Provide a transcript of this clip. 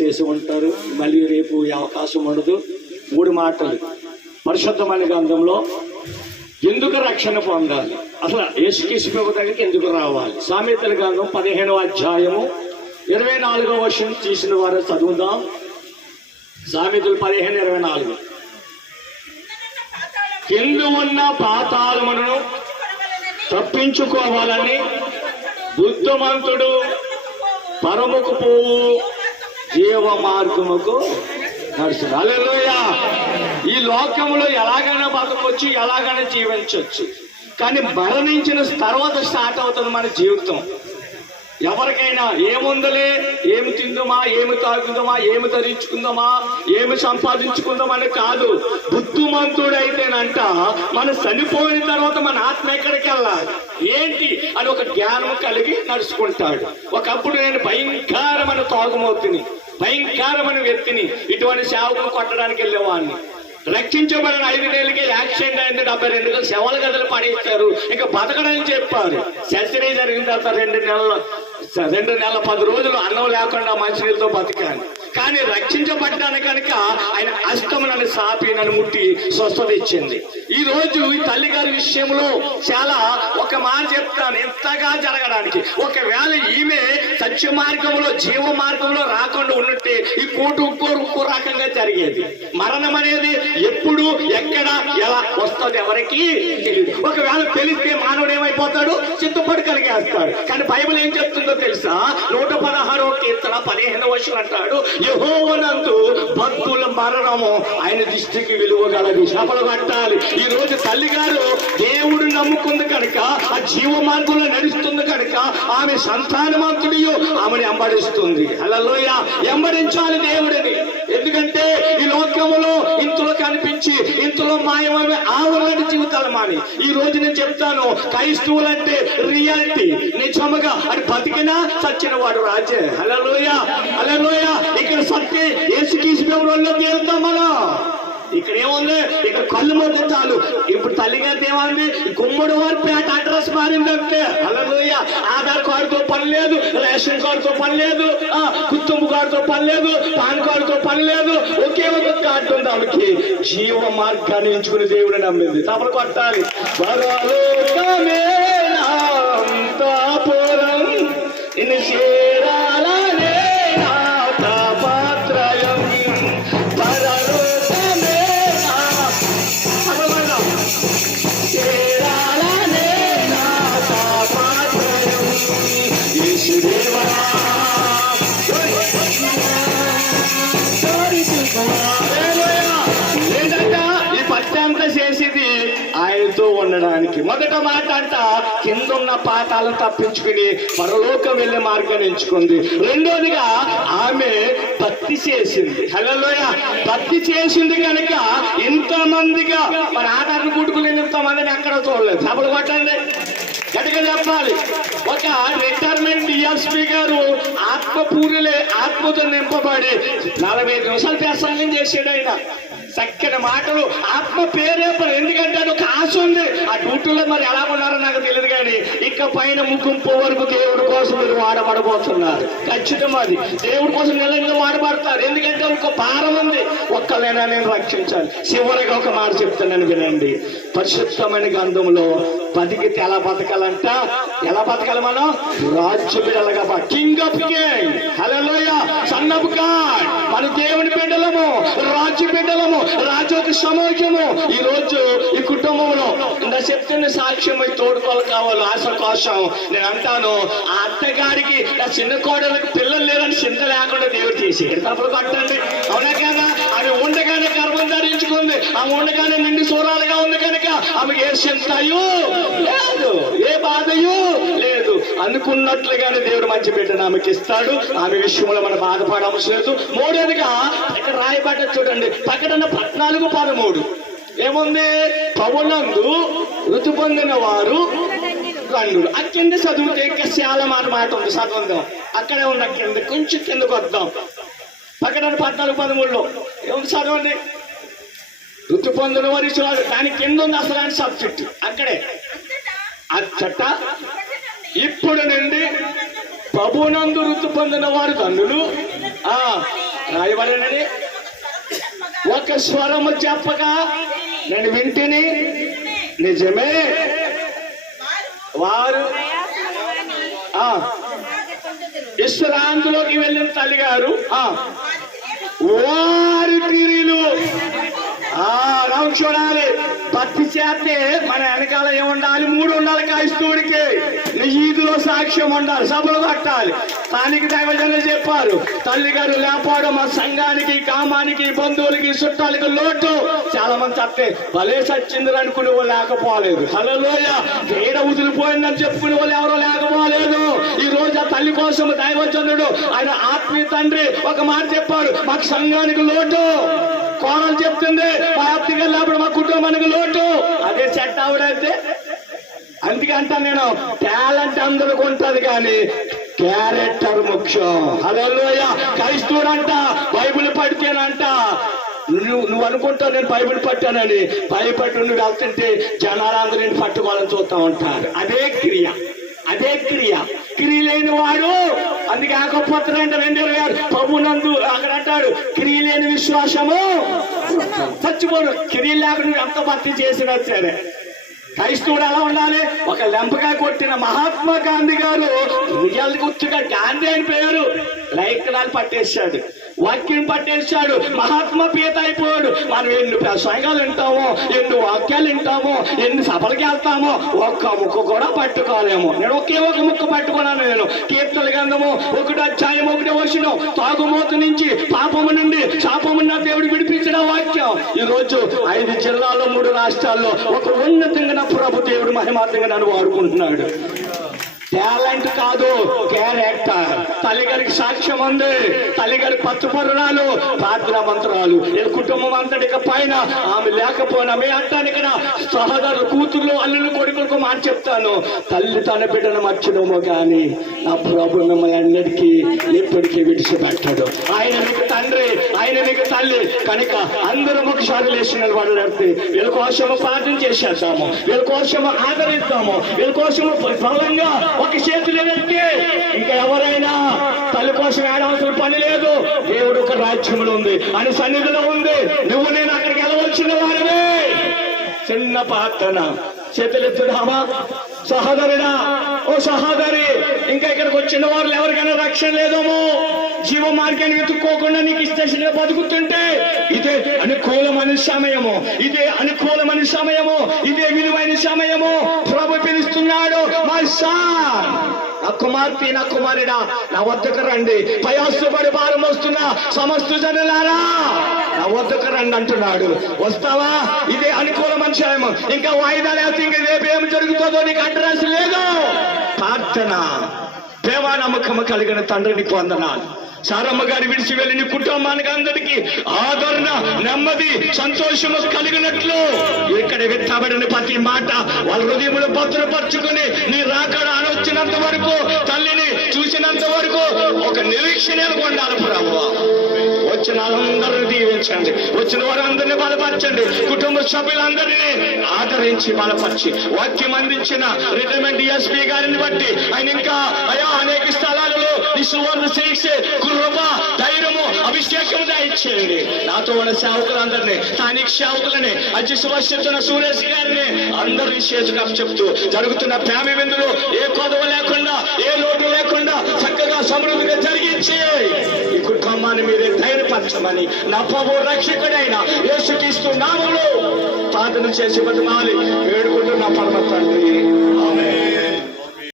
చేసి ఉంటారు. మళ్ళీ రేపు ఈ అవకాశం ఉండదు. 3 మాటలు పరిశుద్ధమైన గ్రంథంలో ఎందుకు రక్షణ పొందాలి, అసలు యేసుక్రీస్తు ప్రభు దగ్గరికి ఎందుకు రావాలి. సామెతల గ్రంథం 15వ అధ్యాయము 24వ వచనం తీసిన వారు చదువుదాం. సామెతలు 15:24. కింద ఉన్న పాతాళమును తప్పించుకోవాలని బుద్ధిమంతుడు పరముకు పోవు జీవ మార్గముకు నడుచుడు. హల్లెలూయా. ఈ లోకంలో ఎలాగైనా బతకొచ్చు, ఎలాగైనా జీవించవచ్చు. కానీ మరణించిన తర్వాత స్టార్ట్ అవుతుంది మన జీవితం. ఎవరికైనా ఏముందలే, ఏమి తిందామా, ఏమి తాగుదామా, ఏమి ధరించుకుందామా, ఏమి సంపాదించుకుందామని కాదు. బుద్ధిమంతుడైతేనంట మన చనిపోయిన తర్వాత మన ఆత్మ ఎక్కడికి వెళ్ళాలి, ఏంటి అని ఒక జ్ఞానం కలిగి నడుచుకుంటాడు. ఒకప్పుడు నేను భయంకరమైన తాగుమోతుని, భయంకరమైన వ్యక్తిని, ఇటువంటి సేవకులు కొట్టడానికి వెళ్ళేవాడిని. రక్షించబడిన 5 నెలలకి యాక్సిడెంట్ అయింది. 72 శవాల గదులు పడేస్తారు. ఇంకా బతకడని చెప్పారు. సర్జరీ జరిగిన తర్వాత 2 నెలల 10 రోజులు అన్నం లేకుండా మంచినీళ్ళతో బతికాను. కానీ రక్షించబడ్డాను కనుక ఆయన హస్తం నన్ను సాపి నన్ను ముట్టి స్వస్థత ఇచ్చింది. ఈ రోజు ఈ తల్లిగారి విషయంలో చాలా ఒక మాట చెప్తాను, ఎంతగా జరగడానికి. ఒకవేళ ఈమె సత్య మార్గంలో జీవ మార్గంలో రాకుండా ఉన్నట్టే ఈ కోటు ఇంకో రకంగా జరిగేది. మరణం అనేది ఎప్పుడు ఎక్కడ ఎలా వస్తుంది ఎవరికి తెలియదు. ఒకవేళ తెలిస్తే మానవుడు ఏమైపోతాడు, చింతపడి కలిగేస్తాడు. కానీ బైబిల్ ఏం చెప్తుందో తెలుసా? 116వ కీర్తన 15వ వచనం అంటాడు, యెహోవానందు భక్తుల మరణము ఆయన దృష్టికి విలువ గలది. శాపలు కట్టాలి. ఈ రోజు తల్లి గారు దేవుడు నమ్ముకుంది కనుక, ఆ జీవ మార్గంలో నడుస్తుంది కనుక ఆమె సంతానవంతుడియో ఆమెను ఎంబడిస్తుంది. హల్లెలూయా. ఎంబడించాలి దేవుడిని. ఎందుకంటే ఈ లోకంలో ఇంతలో కనిపించి ఇంతలో మాయమే ఆవులాంటి జీవితాలు మాని. ఈ రోజు నేను చెప్తాను, క్రైస్తవులంటే రియాలిటీ, నిజముగా అది బతికినా చచ్చిన వాడు రాజే. హల్లెలూయా, హల్లెలూయా. ఇక్కడ సత్య యేసుక్రీస్తు ప్రభువులో తేలుతాం మనం. ఇక్కడ ఏముంది, ఇక్కడ కళ్ళు మొత్తం చాలు. ఇప్పుడు తల్లిగారి ఏమంది, గుమ్మడి వారి పేట అడ్రస్ మారిందంటే. హల్లెలూయా. ఆధార్ కార్డుతో పని లేదు, రేషన్ కార్డుతో పని లేదు, గుర్తింపు కార్డుతో పని లేదు, పాన్ కార్డుతో పని లేదు. ఒకే ఒక కార్డు ఉంది ఆమెకి. జీవ మార్గాన్ని ఎంచుకుని దేవుడు నమ్మింది. తప్పలు కొట్టాలి. చేసేది ఆయనతో ఉండడానికి. మొదట మాట అంట కిందున్న పాతాలను తప్పించుకుని పరలోకం వెళ్ళే మార్గాన్ని ఎంచుకుంది. రెండోదిగా ఆమె భక్తి చేసింది. హల్లెలూయా. భక్తి చేసింది కనుక ఇంతమందిగా మన ఆధార్ గుడుకులు ఇంతమందిని ఎక్కడ చూడలేదు. సభలు కొట్టండి, గట్టిగా చెప్పాలి. ఒక రిటైర్మెంట్ డిఎస్పీ గారు ఆత్మపూరిలే ఆత్మతో నింపబడి 45 నిమిషాలు ప్రసంగం చేసాడు. ఆయన చక్కని మాటలు, ఆత్మ పేరే. ఎందుకంటే అది ఒక ఆశ ఉంది. ఆ డ్యూటీలో మరి ఎలా ఉన్నారో నాకు తెలియదు. కానీ ఇక పైన ముగింపు వరకు దేవుడి కోసం మీరు వాడబడబోతున్నారు. ఖచ్చితంగా అది దేవుడి కోసం నిలయంగా వాడబడతారు. ఎందుకంటే ఒక భారం ఉంది, ఒక్కలైనా నేను రక్షించాలి. చివరిగా ఒక మాట చెప్తానని వినండి. పరిశుద్ధమైన గ్రంథంలో బతికితే ఎలా బతకాలంట, ఎలా బతకాలి మనం? రాజ్యం ఎలాగా, king of king. Hallelujah. Son of God. మన దేవుని బిడ్డలము, రాజ్య బిడ్డలము, రాజోకి సమాజము. ఈ రోజు ఈ కుటుంబంలో ఇంత చెప్తున్న సాక్ష్యం తోడుకోలు కావాలి. ఆశ కోసం నేను అంటాను, ఆ అత్తగారికి నా చిన్న కోడలకు పిల్లలు లేదని చింత లేకుండా దేవుడు చేసి తప్పులు కట్టండి. అవునా కదా? ఆమె ఉండగానే గర్భం ధరించుకుంది. ఆమె ఉండగానే నిండి సూరాలుగా ఉంది కనుక ఆమెకి ఏ చింతయో లేదు, ఏ బాధయో లేదు. అనుకున్నట్లుగానే దేవుడు మంచి బిడ్డను ఆమెకి ఇస్తాడు. ఆమె విషయంలో మనం బాధపడవలసిన లేదు. మూడోదిగా ఇక్కడ రాయబడ్డ చూడండి, ప్రకటన 14:13 ఏముంది? పౌలందు ఋతు పొందిన వారు గండులు. ఆ కింద చదివితే ఇంకా చాలా మాట ఉంది, చదువుదాం. అక్కడే ఉంది, కింద కొంచెం కిందకు వద్దాం. ప్రకటన 14:13 ఏముంది చదవండి. ఋతు పొందిన వారు ఇచ్చేవారు, దాని కింద ఉంది అసలు సబ్జెక్ట్. అక్కడే అచ్చట ఇప్పుడు నుండి ప్రభునందు ఋతు పొందిన వారు ధన్యులు, రాయబడినది ఒక స్వరము చెప్పగా నేను వింటిని, నిజమే వారు విశ్రాంతిలోకి వెళ్ళిన తల్లి గారు వారి తీరులు రావు చూడాలి. భక్తి చేస్తే మన వెనకాల ఏముండాలి? 3 ఉండాలి. క్రైస్తవుడికి నీ ఈదులో సాక్ష్యం ఉండాలి, సభలు కట్టాలి. స్థానిక దైవజనులు చెప్పారు, తల్లి గారు లేపాడు మా సంఘానికి, కామానికి, బంధువులకి, చుట్టాలకి లోటు. చాలా మంది చెప్తే భలే సచ్చింది అనుకునే వాళ్ళు లేకపోలేదు. హల్లెలూయా. ఏడ వదిలిపోయిందని చెప్పుకునే వాళ్ళు ఎవరో లేకపోలేదు. ఈ రోజు ఆ తల్లి కోసం దైవజనుడు ఆయన ఆత్మీయ తండ్రి ఒక మాట చెప్పాడు, మాకు సంఘానికి లోటు. కోడలు చెప్తుంది మా అత్తగా లేకపోతే మా కుటుంబానికి లోటు. అదే చెట్ట ఆవిడైతే. అందుకంటా నేను టాలెంట్ అందరికి ఉంటది కానీ క్యారెక్టర్ ముఖ్యం. హల్లెలూయా. క్రైస్తవుడంట బైబిల్ పడితేనంట నువ్వు అనుకుంటావు నేను బైబిల్ పట్టానని, భయపడి నువ్వు వెళ్తుంటే జనాలందరూ నేను పట్టుకోవాలని చూస్తా ఉంటారు. అదే క్రియ, అదే క్రియ. క్రియ లేని వాడు, అందుకే ఆకపోతారు అంటే 2:20 ప్రభునందు అక్కడ అంటాడు, క్రియ లేని విశ్వాసము చచ్చిపోడు. క్రియ లేకుండా ఎంత భక్తి చేసినా సరే. క్రైస్తవుడు ఎలా ఉండాలి? ఒక లెంపకాయ కొట్టిన మహాత్మా గాంధీ గారు రియల్ గుర్తుగా గాంధీ అని పేరు లైక్రాలు పట్టేశాడు, వాక్యం పట్టేశాడు, మహాత్మా పీత అయిపోయాడు. మనం ఎన్ని ప్రసంగాలు వింటామో, ఎన్ని వాక్యాలు వింటామో, ఎన్ని సభలకి వెళ్తామో ఒక్క ముక్క కూడా పట్టుకోలేము. నేను ఒకే ఒక ముక్క పట్టుకున్నాను. నేను కీర్తన గ్రంథము 1వ అధ్యాయం 1వ వచనం, తాగుమోతు నుంచి పాపము నుండి శాపము నా దేవుడు విడిపించిన వాక్యం. ఈ రోజు 5 జిల్లాల్లో 3 రాష్ట్రాల్లో ఒక ఉన్నతంగా ప్రభు దేవుడు మహిమార్థంగా నన్ను వాడుకుంటున్నాడు. టాలెంట్ కాదు, క్యారెక్టర్. తల్లిగారికి సాక్ష్యం ఉంది, తల్లిగారి పత్తుపరురాలు, ప్రార్థనా మంత్రాలు. కుటుంబం అంతటిక పైన ఆమె లేకపోయినా మీ అంటాను ఇక్కడ సహోదరులు, కూతుర్లు, అల్లులు, కొడుకులకు మాట చెప్తాను, తల్లి తన బిడ్డను మర్చినమో కానీ నా ప్రభు మిమ్మల్ని అన్నిటికీ ఎప్పటికీ విడిచిపెట్టాడు. ఆయన మీకు తండ్రి, ఆయన మీకు తల్లి కనుక అందరం ఒకసారి లేచి నిలబడలేస్తే వీళ్ళ కోసము ప్రార్థన చేసేద్దాము, వీళ్ళ కోసము ఆదరిస్తాము, వీళ్ళ కోసము బలంగా ఒక చేతులు వెళ్తే ఇంకా ఎవరైనా తల్లి కోసం ఏడవలసిన పని లేదు. దేవుడు ఒక రాజ్యంలో ఉంది, అని సన్నిధిలో ఉంది. నువ్వు నేను అక్కడికి వెళ్ళవలసిన వారివే. చిన్న ప్రార్థన, చేతులెత్తుదామా? సహోదరుడా, ఓ సహోదరి, ఇంకా ఇక్కడికి వచ్చిన వారు ఎవరికైనా రక్షణ లేదేమో, జీవ మార్గాన్ని వెతుక్కోకుండా నీకు ఇష్టంగా బతుకుతుంటే ఇదే అనుకూలమైన సమయము, ఇదే అనుకూలమైన సమయము, ఇదే విలువైన సమయము. ప్రభు పిలుస్తున్నాడు, మా సార్, నా కుమార్తె, నా కుమారుడా, నా వద్దకు రండి, ప్రయాసపడి భారం వస్తున్న సమస్త జనులారా నా వద్దకు రండి అంటున్నాడు. వస్తావా? ఇదే అనుకూలమైన సమయం. ఇంకా వాయిదాలు వేస్తే ఇంకా రేపు ఏమి జరుగుతుందో నీకు అడ్రస్ లేదు. ప్రార్థన. ప్రేమ నమ్మకము కలిగిన తండ్రిని పొందనాలు. సారమ్మ గారి విడిచి వెళ్ళిన కుటుంబానికి అందరికీ ఆదరణ, నెమ్మది, సంతోషము కలిగినట్లు ఇక్కడ విత్తబడిన ప్రతి మాట వాళ్ళ హృదయంలో భద్రపరుచుకుని నీ రాకడ అనొచ్చినంత వరకు, తల్లిని చూసినంత వరకు ఒక నిరీక్షణ ఉండాలి. ప్రభువా, వచ్చిన వాళ్ళందరినీ దీవించండి, వచ్చిన వారందరినీ బలపరచండి, కుటుంబ సభ్యులందరినీ ఆదరించి బలపరిచి వాక్యం అందించిన రిటైర్మెంట్ ఎస్పీ గారిని బట్టి ఆయన ఇంకా అనేక స్థలాలలో ఈ సువర్ణ శిక్ష, కృప, ధైర్యము, అభిషేకం దయచేయండి. నాతో ఉన్న సేవకులందరినీ, స్థానిక సేవకులని, అధ్యక్షున్న సురేష్ గారిని అందరినీ చేతుగా చెప్తూ జరుగుతున్న ప్రేమ విందులు ఏ కొదవ లేకుండా, ఏ లోటు లేకుండా చక్కగా సమృద్ధిగా జరిగించి ఈ కుటుంబాన్ని మీరే ధైర్యపరచమని నా ప్రభు రక్షకుడైన యేసుక్రీస్తు నామములో ప్రార్థన చేసి బతిమాలి వేడుకుంటున్న పరమ తండ్రి.